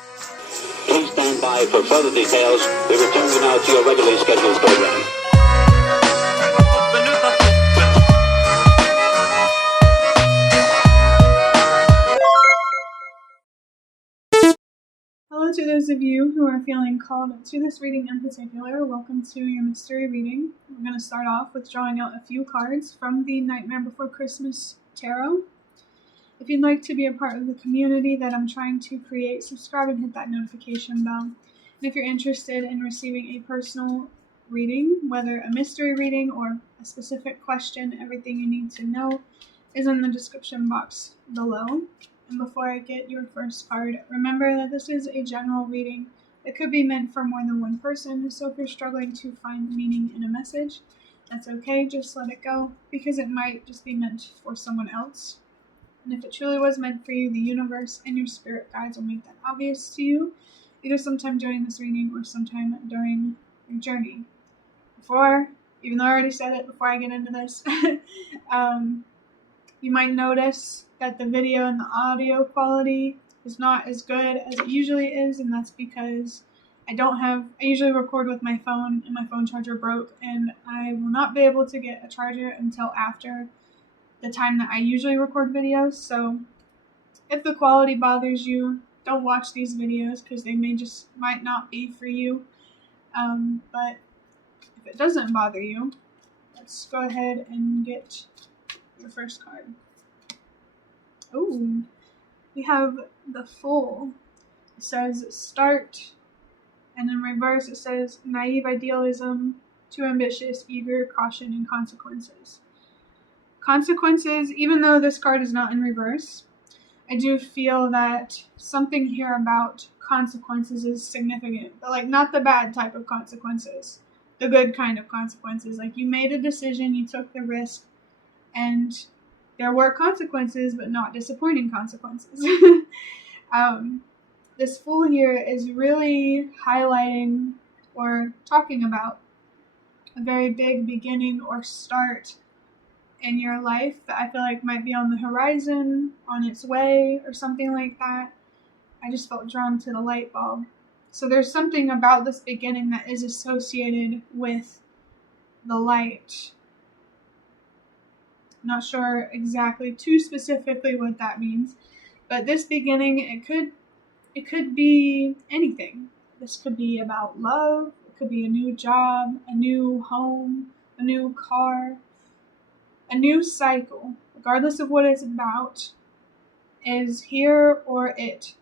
Please stand by for further details. We return you now to your regularly scheduled program. Hello to those of you who are feeling called to this reading in particular. Welcome to your mystery reading. We're going to start off with drawing out a few cards from the Nightmare Before Christmas Tarot. If you'd like to be a part of the community that I'm trying to create, subscribe and hit that notification bell. And if you're interested in receiving a personal reading, whether a mystery reading or a specific question, everything you need to know is in the description box below. And before I get your first card, remember that this is a general reading. It could be meant for more than one person, so if you're struggling to find meaning in a message, that's okay, just let it go, because it might just be meant for someone else. And if it truly was meant for you, the universe and your spirit guides will make that obvious to you, either sometime during this reading or sometime during your journey. Even though I already said it before I get into this, you might notice that the video and the audio quality is not as good as it usually is, and that's because I usually record with my phone, and my phone charger broke, and I will not be able to get a charger until after the time that I usually record videos. So if the quality bothers you, don't watch these videos because they might not be for you. But if it doesn't bother you, let's go ahead and get your first card. Oh, we have the Fool. It says start, and in reverse it says naive idealism, too ambitious, eager, caution, and consequences. Consequences, even though this card is not in reverse, I do feel that something here about consequences is significant, but like not the bad type of consequences, the good kind of consequences. Like you made a decision, you took the risk, and there were consequences, but not disappointing consequences. This Fool here is really highlighting or talking about a very big beginning or start in your life that I feel like might be on the horizon, on its way, or something like that. I just felt drawn to the light bulb. So there's something about this beginning that is associated with the light. I'm not sure exactly too specifically what that means, but this beginning, it could be anything. This could be about love, it could be a new job, a new home, a new car, a new cycle. Regardless of what it's about, is here or it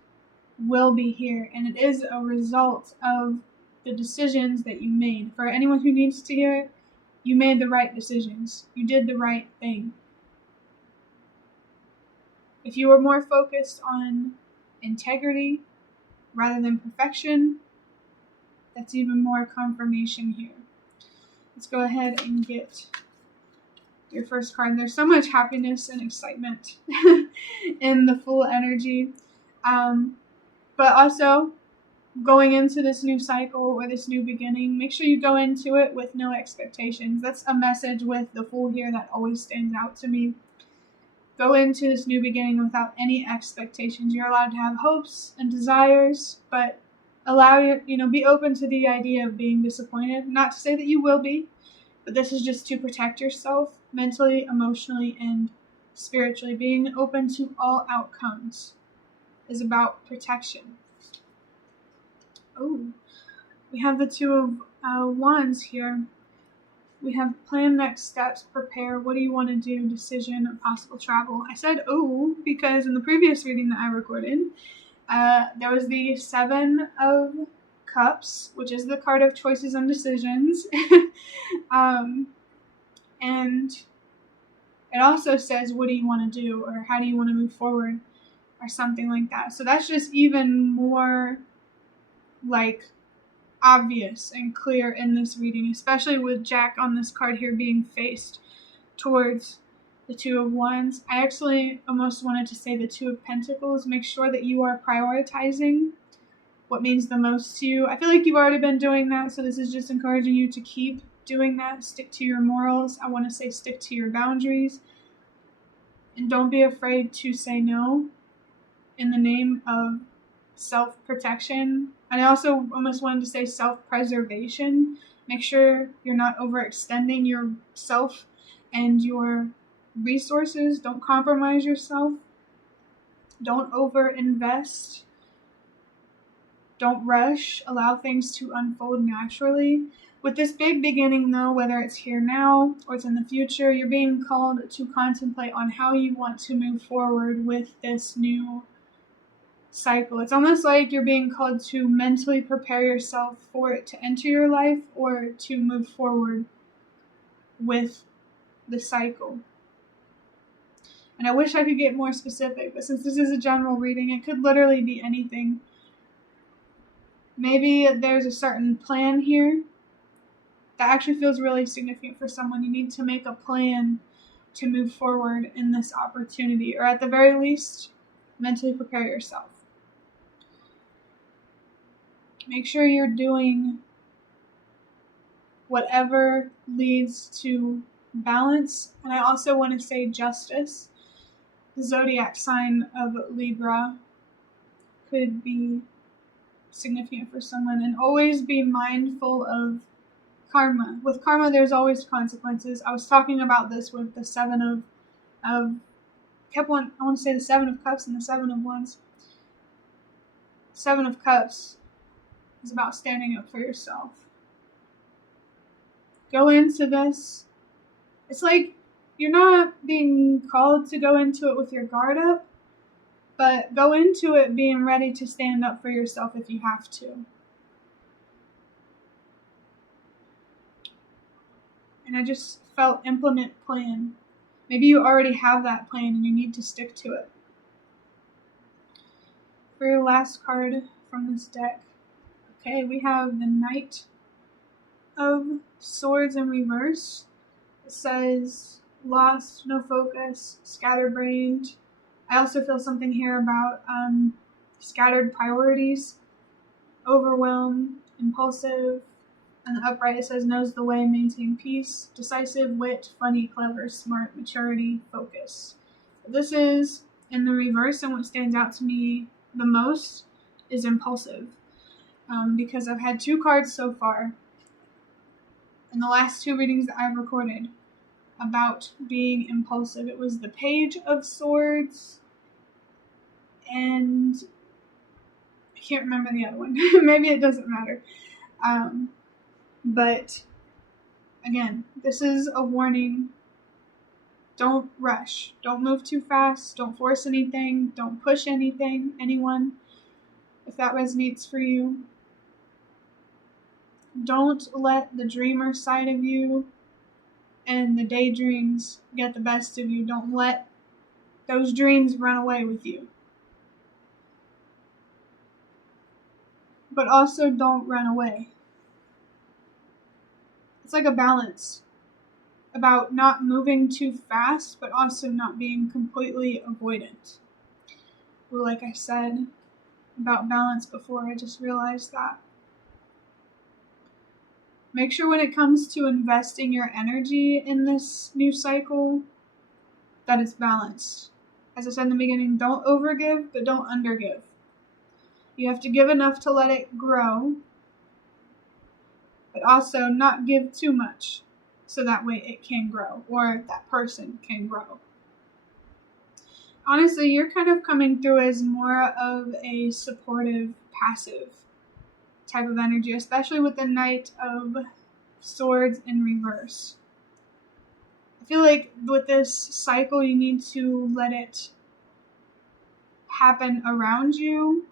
will be here, and it is a result of the decisions that you made. For anyone who needs to hear it, you made the right decisions. You did the right thing. If you were more focused on integrity rather than perfection, that's even more confirmation here. Let's go ahead and get your first card. There's so much happiness and excitement in the Fool energy. But also, going into this new cycle or this new beginning, make sure you go into it with no expectations. That's a message with the Fool here that always stands out to me. Go into this new beginning without any expectations. You're allowed to have hopes and desires, but be open to the idea of being disappointed. Not to say that you will be, but this is just to protect yourself mentally, emotionally, and spiritually. Being open to all outcomes is about protection. Oh, we have the Two of Wands here. We have plan next steps, prepare, what do you want to do, decision, possible travel. I said oh because in the previous reading that I recorded, there was the Seven of Cups, which is the card of choices and decisions. And it also says, what do you want to do, or how do you want to move forward, or something like that. So that's just even more like obvious and clear in this reading, especially with Jack on this card here being faced towards the Two of Wands. I actually almost wanted to say the Two of Pentacles. Make sure that you are prioritizing what means the most to you. I feel like you've already been doing that, so this is just encouraging you to keep doing that. Stick to your morals. I want to say stick to your boundaries. And don't be afraid to say no in the name of self-protection. And I also almost wanted to say self-preservation. Make sure you're not overextending yourself and your resources. Don't compromise yourself. Don't overinvest. Don't rush. Allow things to unfold naturally. With this big beginning, though, whether it's here now or it's in the future, you're being called to contemplate on how you want to move forward with this new cycle. It's almost like you're being called to mentally prepare yourself for it to enter your life or to move forward with the cycle. And I wish I could get more specific, but since this is a general reading, it could literally be anything. Maybe there's a certain plan here that actually feels really significant for someone. You need to make a plan to move forward in this opportunity, or at the very least, mentally prepare yourself. Make sure you're doing whatever leads to balance. And I also want to say justice. The zodiac sign of Libra could be significant for someone. And always be mindful of karma. With karma, there's always consequences. I was talking about this with the I want to say the Seven of Cups and the Seven of Wands. Seven of Cups is about standing up for yourself. Go into this. It's like you're not being called to go into it with your guard up, but go into it being ready to stand up for yourself if you have to. And I just felt implement plan. Maybe you already have that plan and you need to stick to it. For your last card from this deck, okay, we have the Knight of Swords in reverse. It says lost, no focus, scatterbrained. I also feel something here about scattered priorities, overwhelmed, impulsive. And the upright, it says knows the way, maintain peace, decisive, wit, funny, clever, smart, maturity, focus. This is in the reverse, and what stands out to me the most is impulsive. Because I've had two cards so far in the last two readings that I've recorded about being impulsive. It was the Page of Swords, and I can't remember the other one. Maybe it doesn't matter. But again, this is a warning. Don't rush. Don't move too fast. Don't force anything. Don't push anyone. If that resonates for you. Don't let the dreamer side of you and the daydreams get the best of you. Don't let those dreams run away with you. But also don't run away. It's like a balance about not moving too fast, but also not being completely avoidant. Well, like I said about balance before, I just realized that. Make sure when it comes to investing your energy in this new cycle, that it's balanced. As I said in the beginning, don't overgive, but don't undergive. You have to give enough to let it grow, but also not give too much, so that way it can grow, or that person can grow. Honestly, you're kind of coming through as more of a supportive, passive type of energy, especially with the Knight of Swords in reverse. I feel like with this cycle, you need to let it happen around you,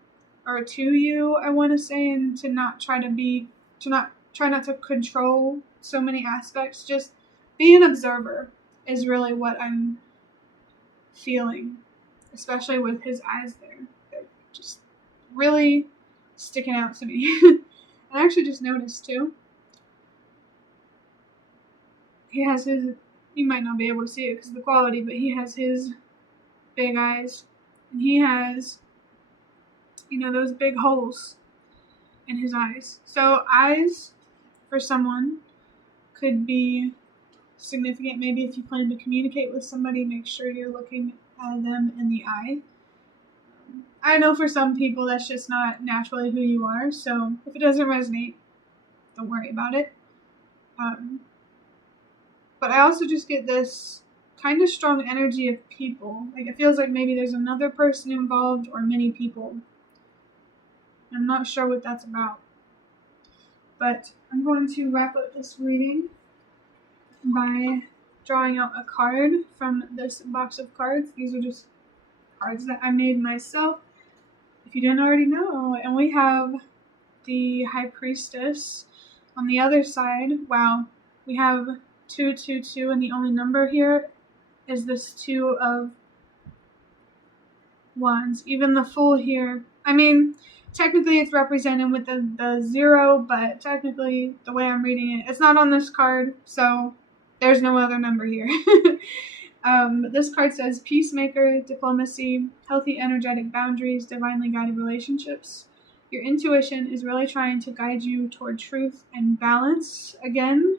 or to you, I want to say, and to not try not to control so many aspects. Just be an observer is really what I'm feeling, especially with his eyes there. They're just really sticking out to me. I actually just noticed too. He has his, you might not be able to see it because of the quality, but he has his big eyes. And he has, those big holes in his eyes. So eyes for someone could be significant. Maybe if you plan to communicate with somebody, make sure you're looking at them in the eye. I know for some people that's just not naturally who you are, so if it doesn't resonate, don't worry about it. But I also just get this kind of strong energy of people. Like, it feels like maybe there's another person involved or many people. I'm not sure what that's about. But I'm going to wrap up this reading by drawing out a card from this box of cards. These are just cards that I made myself, if you didn't already know. And we have the High Priestess on the other side. Wow, we have 222, and the only number here is this 2 of Wands. Even the Fool here, I mean, technically it's represented with the 0, but technically the way I'm reading it, it's not on this card, so there's no other number here. This card says peacemaker, diplomacy, healthy energetic boundaries, divinely guided relationships. Your intuition is really trying to guide you toward truth and balance. Again,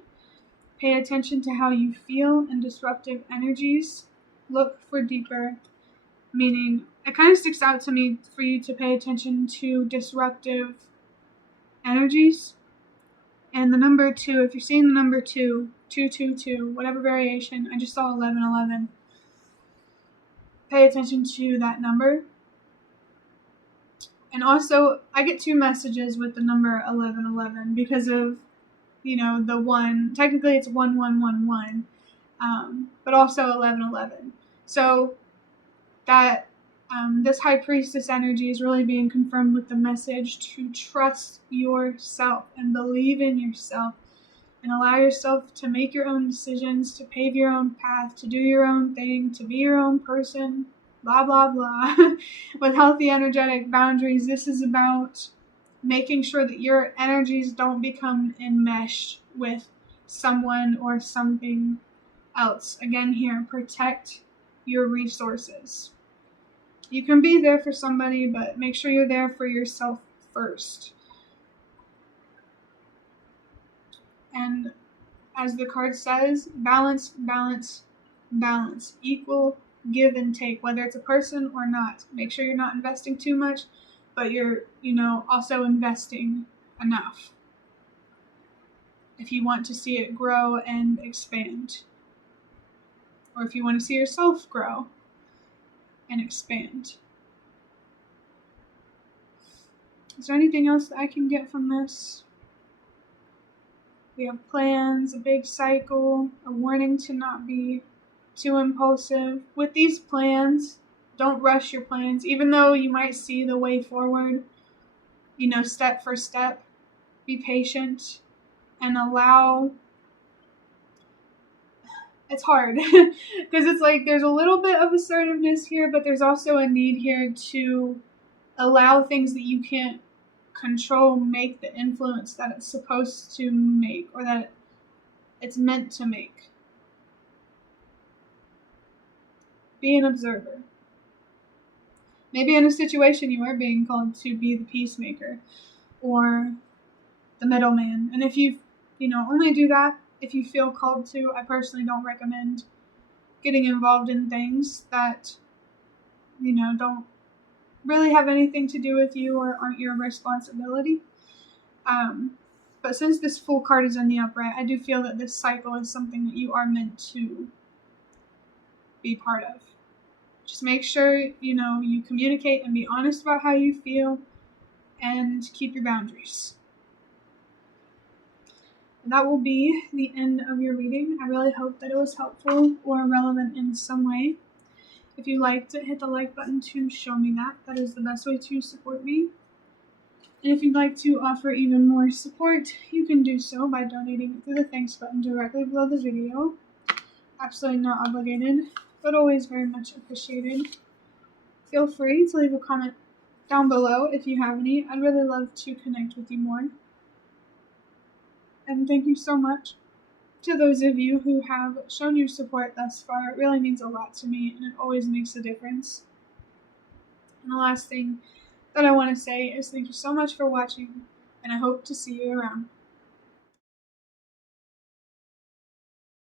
pay attention to how you feel and disruptive energies. Look for deeper meaning. It kind of sticks out to me for you to pay attention to disruptive energies. And the number 2, if you're seeing the number 2, 222, whatever variation, I just saw 1111. Pay attention to that number. And also, I get 2 messages with the number 1111 because of, the 1. Technically, it's 1111, but also 1111. So that this High Priestess energy is really being confirmed with the message to trust yourself and believe in yourself and allow yourself to make your own decisions, to pave your own path, to do your own thing, to be your own person, blah, blah, blah. With healthy energetic boundaries, this is about making sure that your energies don't become enmeshed with someone or something else. Again, here, protect your resources. You can be there for somebody, but make sure you're there for yourself first. And as the card says, balance, balance, balance. Equal give and take, whether it's a person or not. Make sure you're not investing too much, but you're, also investing enough if you want to see it grow and expand. Or if you want to see yourself grow and expand. Is there anything else that I can get from this? We have plans, a big cycle, a warning to not be too impulsive. With these plans, don't rush your plans. Even though you might see the way forward, step for step, be patient and allow. It's hard because it's like there's a little bit of assertiveness here, but there's also a need here to allow things that you can't control make the influence that it's supposed to make or that it's meant to make. Be an observer. Maybe in a situation you are being called to be the peacemaker or the middleman. And if you, only do that if you feel called to. I personally don't recommend getting involved in things that, don't really have anything to do with you or aren't your responsibility. But since this Fool card is in the upright, I do feel that this cycle is something that you are meant to be part of. Just make sure, you communicate and be honest about how you feel and keep your boundaries. And that will be the end of your reading. I really hope that it was helpful or relevant in some way. If you liked it, hit the like button to show me that. That is the best way to support me. And if you'd like to offer even more support, you can do so by donating through the thanks button directly below the video. Absolutely not obligated, but always very much appreciated. Feel free to leave a comment down below if you have any. I'd really love to connect with you more. And thank you so much to those of you who have shown your support thus far. It really means a lot to me, and it always makes a difference. And the last thing that I want to say is thank you so much for watching, and I hope to see you around.